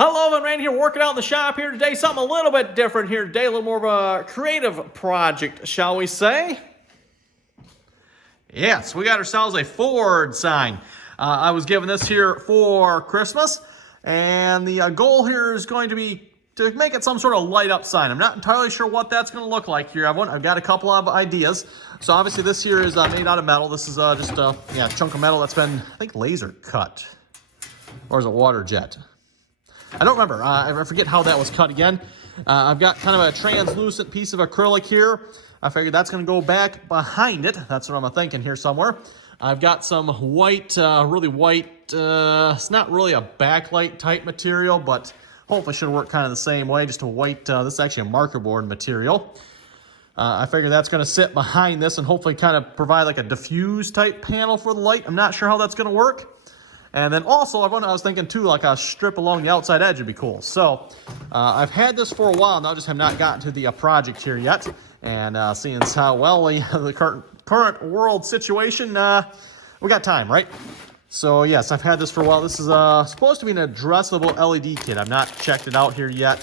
Hello, I'm Randy here working out in the shop here today. Something a little bit different here today. A little more of a creative project, shall we say. Yes, we got ourselves a Ford sign. I was given this here for Christmas. And the goal here is going to be to make it some sort of light up sign. I'm not entirely sure what that's going to look like here. I've got a couple of ideas. So obviously this here is made out of metal. This is just a chunk of metal that's been, I think, laser cut. Or is it water jet? I don't remember. I forget how that was cut again. I've got kind of a translucent piece of acrylic here. I figured that's going to go back behind it. That's what I'm thinking here somewhere. I've got some white, really white, it's not really a backlight type material, but hopefully should work kind of the same way. Just a white, this is actually a marker board material. I figure that's going to sit behind this and hopefully kind of provide like a diffuse type panel for the light. I'm not sure how that's going to work. And then also, I was thinking too, like a strip along the outside edge would be cool. So, I've had this for a while now, just have not gotten to the project here yet. And seeing as how well the current world situation, we got time, right? So yes, I've had this for a while. This is supposed to be an addressable LED kit. I've not checked it out here yet.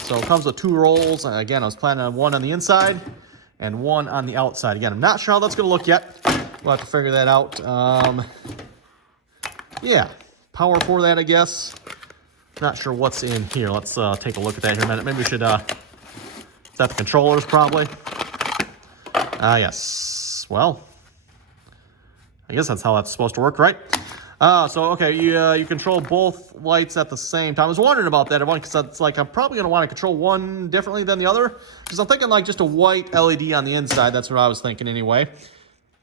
So it comes with 2 rolls. Again, I was planning on one on the inside and one on the outside. Again, I'm not sure how that's going to look yet. We'll have to figure that out. Yeah, power for that, I guess. Not sure what's in here. Let's take a look at that here in a minute. Maybe we should, is that the controllers probably? Yes. Well, I guess that's how that's supposed to work, right? So, okay, you control both lights at the same time. I was wondering about that one because it's like I'm probably going to want to control one differently than the other. Because I'm thinking like just a white LED on the inside. That's what I was thinking anyway.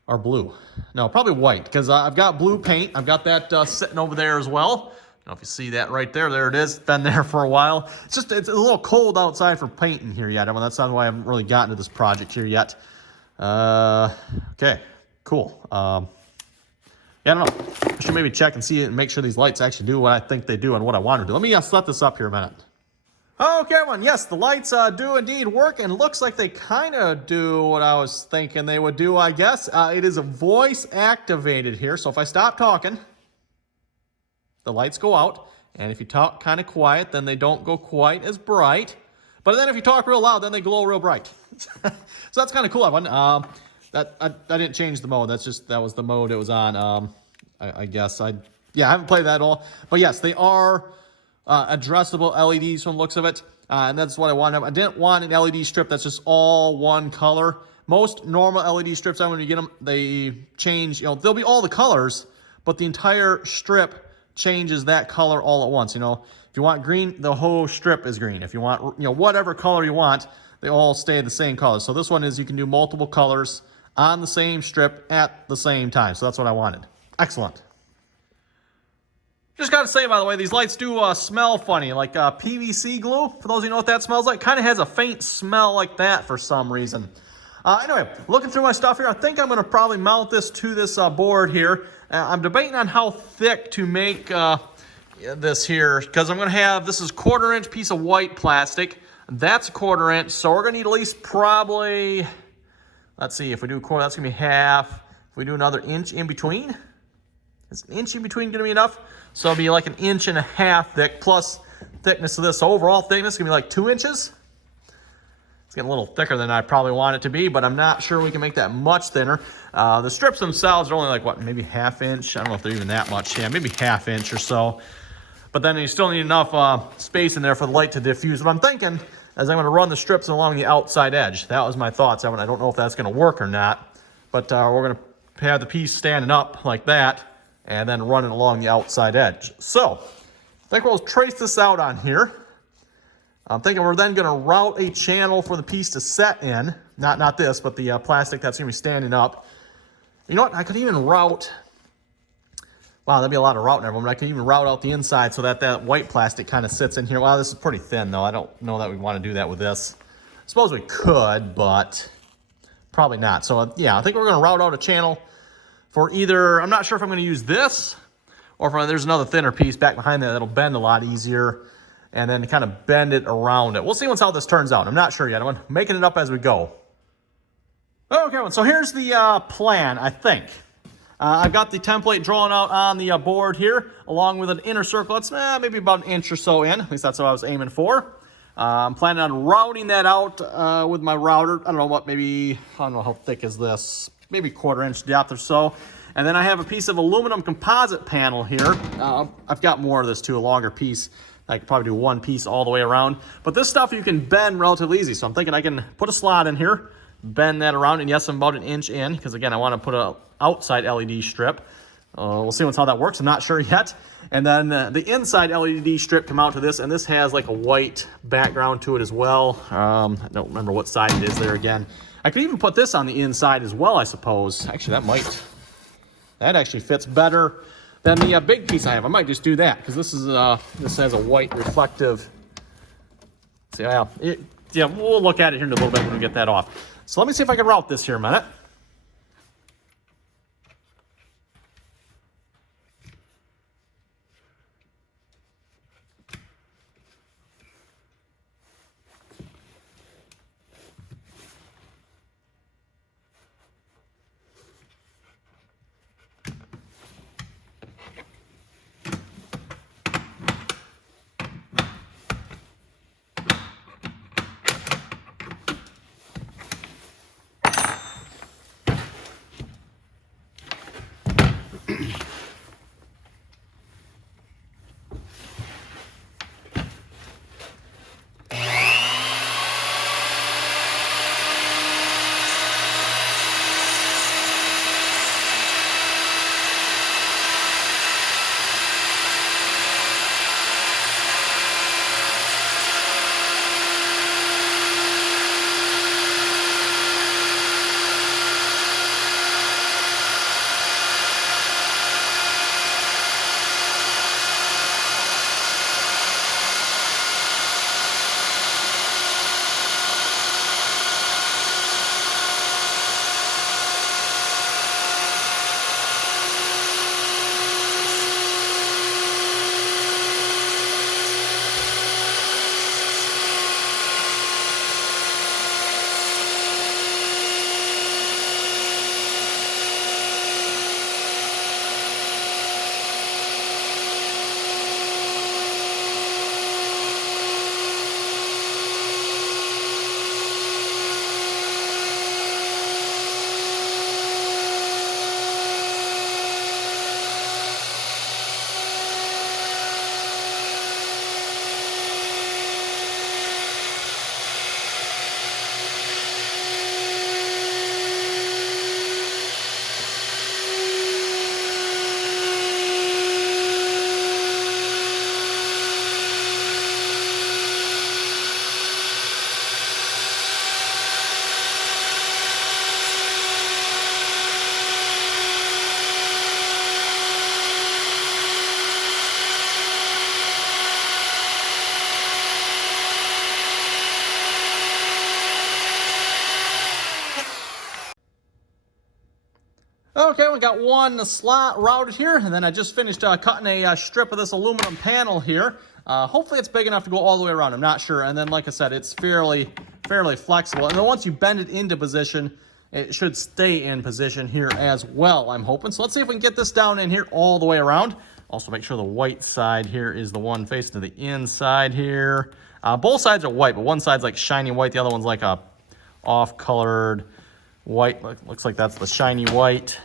Or blue. No, probably white, because I've got blue paint. I've got that sitting over there as well. I don't know if you see that right there. There it is. It's been there for a while. It's a little cold outside for painting here yet. I mean, that's not why I haven't really gotten to this project here yet. Okay, cool. Yeah, I don't know. I should maybe check and see it and make sure these lights actually do what I think they do and what I want to do. Let me set this up here a minute. Okay, everyone, yes, the lights do indeed work, and looks like they kind of do what I was thinking they would do, I guess. It is a voice-activated here, so if I stop talking, the lights go out, and if you talk kind of quiet, then they don't go quite as bright, but then if you talk real loud, then they glow real bright. So that's kind of cool, everyone. I didn't change the mode. That was the mode it was on. I guess I haven't played that at all, but yes, they are addressable LEDs from the looks of it, and that's what I wanted. I didn't want an LED strip that's just all one color. Most normal LED strips, when you get them, they change, they'll be all the colors, but the entire strip changes that color all at once. If you want green, the whole strip is green. If you want, whatever color you want, they all stay the same color. So this one is you can do multiple colors on the same strip at the same time. So that's what I wanted. Excellent. Just got to say, by the way, these lights do smell funny, like PVC glue. For those of you who know what that smells like, kind of has a faint smell like that for some reason. Anyway, looking through my stuff here, I think I'm going to probably mount this to this board here. I'm debating on how thick to make this here, because I'm going to have, this is 1/4 inch piece of white plastic. That's 1/4 inch, so we're going to need at least probably, let's see, if we do 1/4, that's going to be half. If we do another inch in between, is an inch in between going to be enough? So it'll be like 1.5 inches thick, plus thickness of this. So overall thickness is going to be like 2 inches. It's getting a little thicker than I probably want it to be, but I'm not sure we can make that much thinner. The strips themselves are only like, what, maybe 1/2 inch? I don't know if they're even that much. Yeah, maybe 1/2 inch or so. But then you still need enough space in there for the light to diffuse. What I'm thinking is I'm going to run the strips along the outside edge. That was my thoughts. I don't know if that's going to work or not. But we're going to have the piece standing up like that, and then run it along the outside edge. So, I think we'll trace this out on here. I'm thinking we're then going to route a channel for the piece to set in. Not this, but the plastic that's going to be standing up. You know what? I could even route... Wow, that'd be a lot of routing, everyone. But I could even route out the inside so that white plastic kind of sits in here. Wow, this is pretty thin, though. I don't know that we want to do that with this. I suppose we could, but probably not. So, yeah, I think we're going to route out a channel for either, I'm not sure if I'm going to use this, or if there's another thinner piece back behind there that'll bend a lot easier, and then kind of bend it around it. We'll see how this turns out. I'm not sure yet. I'm making it up as we go. Okay, so here's the plan, I think. I've got the template drawn out on the board here, along with an inner circle that's maybe about an inch or so in. At least that's what I was aiming for. I'm planning on routing that out with my router. I don't know what, maybe, I don't know how thick is this, maybe 1/4 inch depth or so. And then I have a piece of aluminum composite panel here. I've got more of this too, a longer piece. I could probably do one piece all the way around. But this stuff you can bend relatively easy. So I'm thinking I can put a slot in here, bend that around, and yes, I'm about an inch in, because again, I want to put a outside LED strip. We'll see how that works. I'm not sure yet. And then the inside LED strip come out to this, and this has like a white background to it as well. I don't remember what side it is there again. I could even put this on the inside as well, I suppose. Actually, that actually fits better than the big piece I have. I might just do that, because this has a white reflective. See, yeah, we'll look at it here in a little bit when we get that off. So let me see if I can route this here a minute. Okay, we got one slot routed here, and then I just finished cutting a strip of this aluminum panel here. Hopefully it's big enough to go all the way around, I'm not sure. And then, like I said, it's fairly flexible. And then once you bend it into position, it should stay in position here as well, I'm hoping. So let's see if we can get this down in here all the way around. Also make sure the white side here is the one facing to the inside here. Both sides are white, but one side's like shiny white, the other one's like a off-colored white. Looks like that's the shiny white.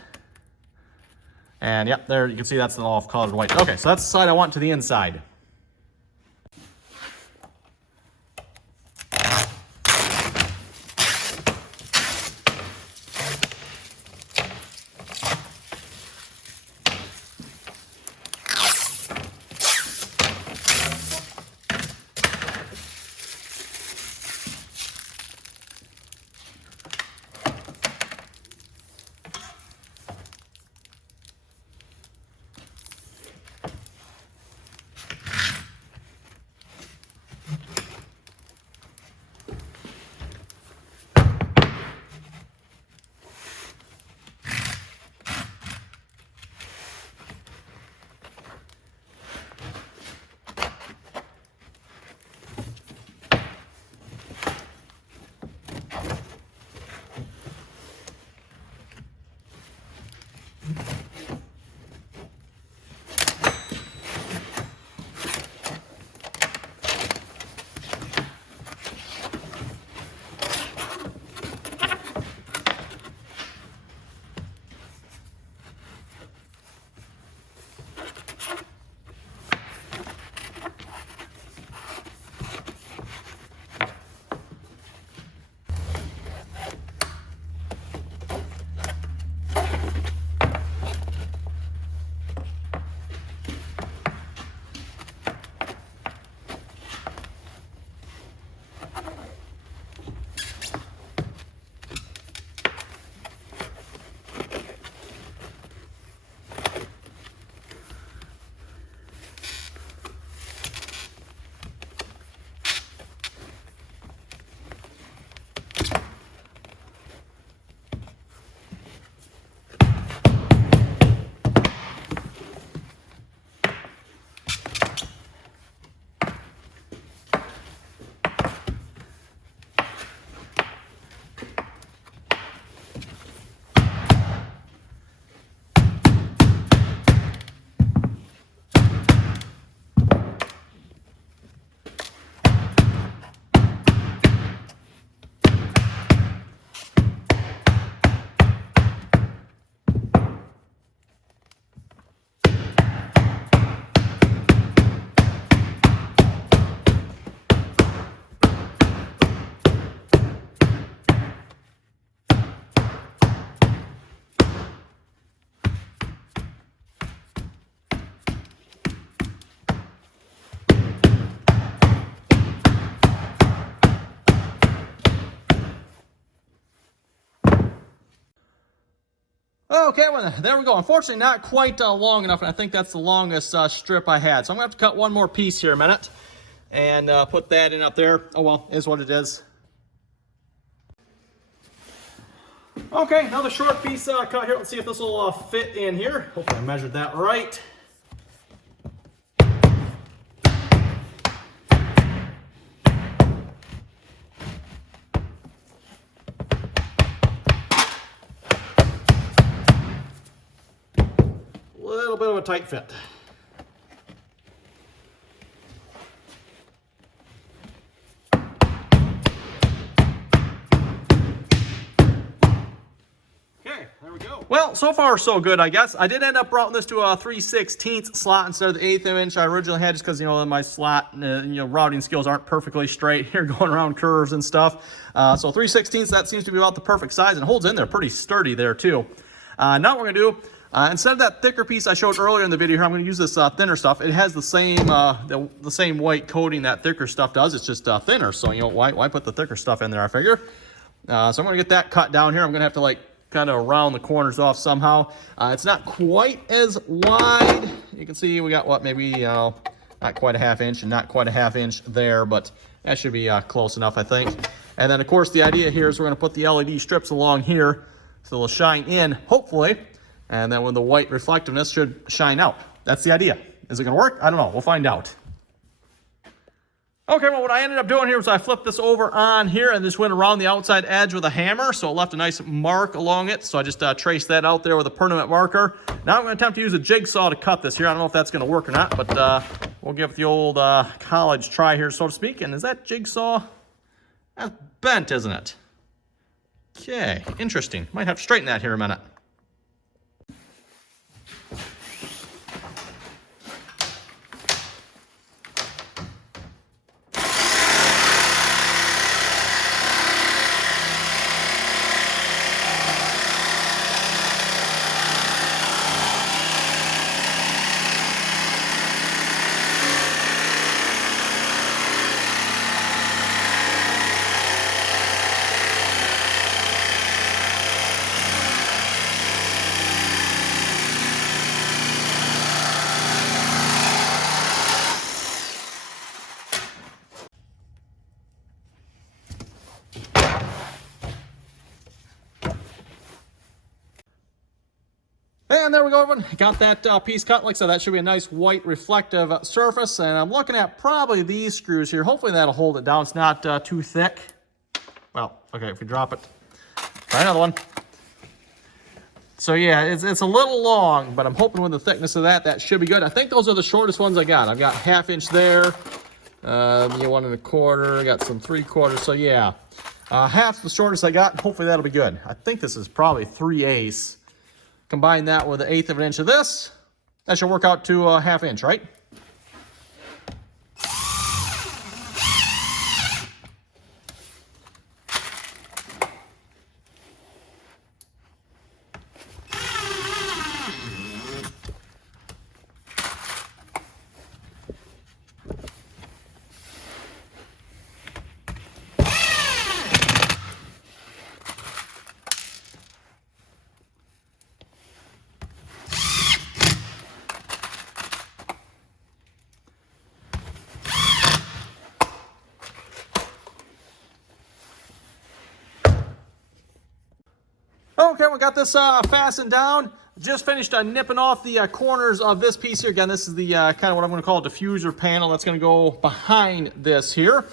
And yep, there you can see that's the off-colored white. Okay, so that's the side I want to the inside. Okay, well, there we go. Unfortunately, not quite long enough, and I think that's the longest strip I had. So I'm going to have to cut one more piece here a minute and put that in up there. Oh, well, is what it is. Okay, another short piece cut here. Let's see if this will fit in here. Hopefully I measured that right. A little bit of a tight fit. There we go. Well, so far so good, I guess. I did end up routing this to a 3/16 slot instead of the 1/8 inch I originally had, just because, you know, my slot, routing skills aren't perfectly straight here, going around curves and stuff. So 3/16, that seems to be about the perfect size, and holds in there pretty sturdy there too. Now what we're gonna do, instead of that thicker piece I showed earlier in the video here, I'm gonna use this thinner stuff. It has the same the same white coating that thicker stuff does. It's just thinner. So, you know, why put the thicker stuff in there, I figure. So I'm gonna get that cut down here. I'm gonna have to, like, kind of round the corners off somehow. It's not quite as wide. You can see we got, what, maybe not quite a 1/2 inch and not quite a 1/2 inch there, but that should be close enough, I think. And then, of course, the idea here is we're going to put the LED strips along here so they'll shine in, hopefully, and then when the white reflectiveness should shine out. That's the idea. Is it going to work? I don't know. We'll find out. Okay, well, what I ended up doing here was I flipped this over on here and just went around the outside edge with a hammer, so it left a nice mark along it. So I just traced that out there with a permanent marker. Now I'm going to attempt to use a jigsaw to cut this here. I don't know if that's going to work or not, but we'll give it the old college try here, so to speak. And is that jigsaw? That's bent, isn't it? Okay, interesting. Might have to straighten that here a minute. And there we go, everyone. Got that piece cut. Like I said, that should be a nice white reflective surface. And I'm looking at probably these screws here. Hopefully that'll hold it down. It's not too thick. Well, okay, if we drop it. Try another one. So yeah, it's a little long, but I'm hoping with the thickness of that should be good. I think those are the shortest ones I got. I've got 1/2 inch there. 1 1/4. Got some 3/4. So yeah, half the shortest I got. Hopefully that'll be good. I think this is probably 3/8. Combine that with 1/8 of an inch of this, that should work out to a 1/2 inch, right? Okay, we got this fastened down. Just finished nipping off the corners of this piece here. Again, this is the kind of what I'm going to call a diffuser panel that's going to go behind this here.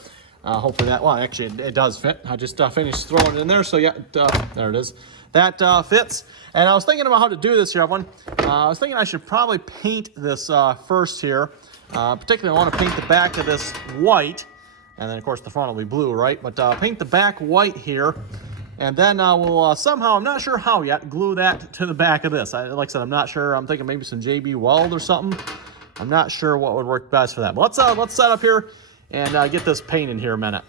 Hopefully that, well, actually it does fit. I just finished throwing it in there, so yeah, there it is. That fits. And I was thinking about how to do this here, everyone. I was thinking I should probably paint this first here. Particularly I want to paint the back of this white. And then, of course, the front will be blue, right? But paint the back white here. And then we'll somehow, I'm not sure how yet, glue that to the back of this. Like I said, I'm not sure. I'm thinking maybe some JB Weld or something. I'm not sure what would work best for that. But let's set up here and get this painted here a minute.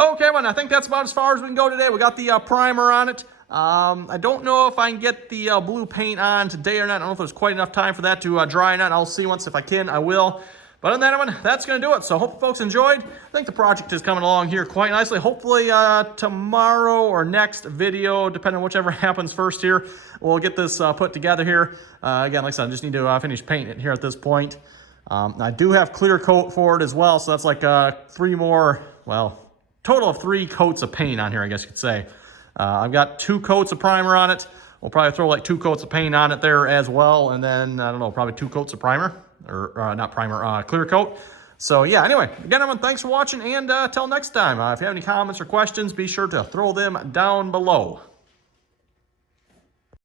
Okay, well, I think that's about as far as we can go today. We got the primer on it. I don't know if I can get the blue paint on today or not. I don't know if there's quite enough time for that to dry or not. I'll see once if I can, I will. But on that one, that's going to do it. So hope folks enjoyed. I think the project is coming along here quite nicely. Hopefully tomorrow or next video, depending on whichever happens first here, we'll get this put together here. Again, like I said, I just need to finish painting it here at this point. I do have clear coat for it as well, so that's like 3 more, well, total of 3 coats of paint on here, I guess you could say. I've got 2 coats of primer on it. We'll probably throw like 2 coats of paint on it there as well, and then, I don't know, probably 2 coats of primer. Or not primer, clear coat. So yeah, anyway, again, everyone, thanks for watching, and till next time, if you have any comments or questions, be sure to throw them down below.